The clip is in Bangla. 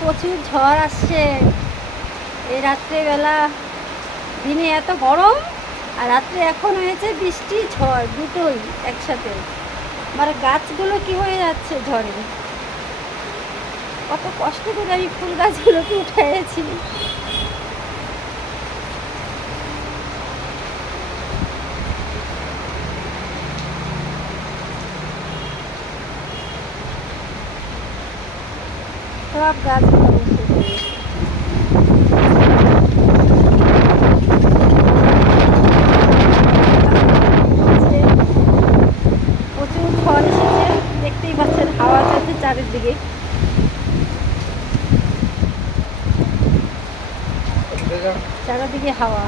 প্রচুর ঝড় আসছে। এই রাত্রেবেলা, দিনে এত গরম, আর রাত্রে এখন হয়েছে বৃষ্টি ঝড় দুটোই একসাথে। আমার গাছগুলো কি হয়ে যাচ্ছে ঝড়ে। কত কষ্ট করে আমি ফুল গাছগুলোকে উঠেছি। সব গাছগুলো উঠেছে। প্রচুর ঝড় এসেছে, দেখতেই পাচ্ছেন হাওয়া চলছে চারিদিকে। চারিদিকে হাওয়া।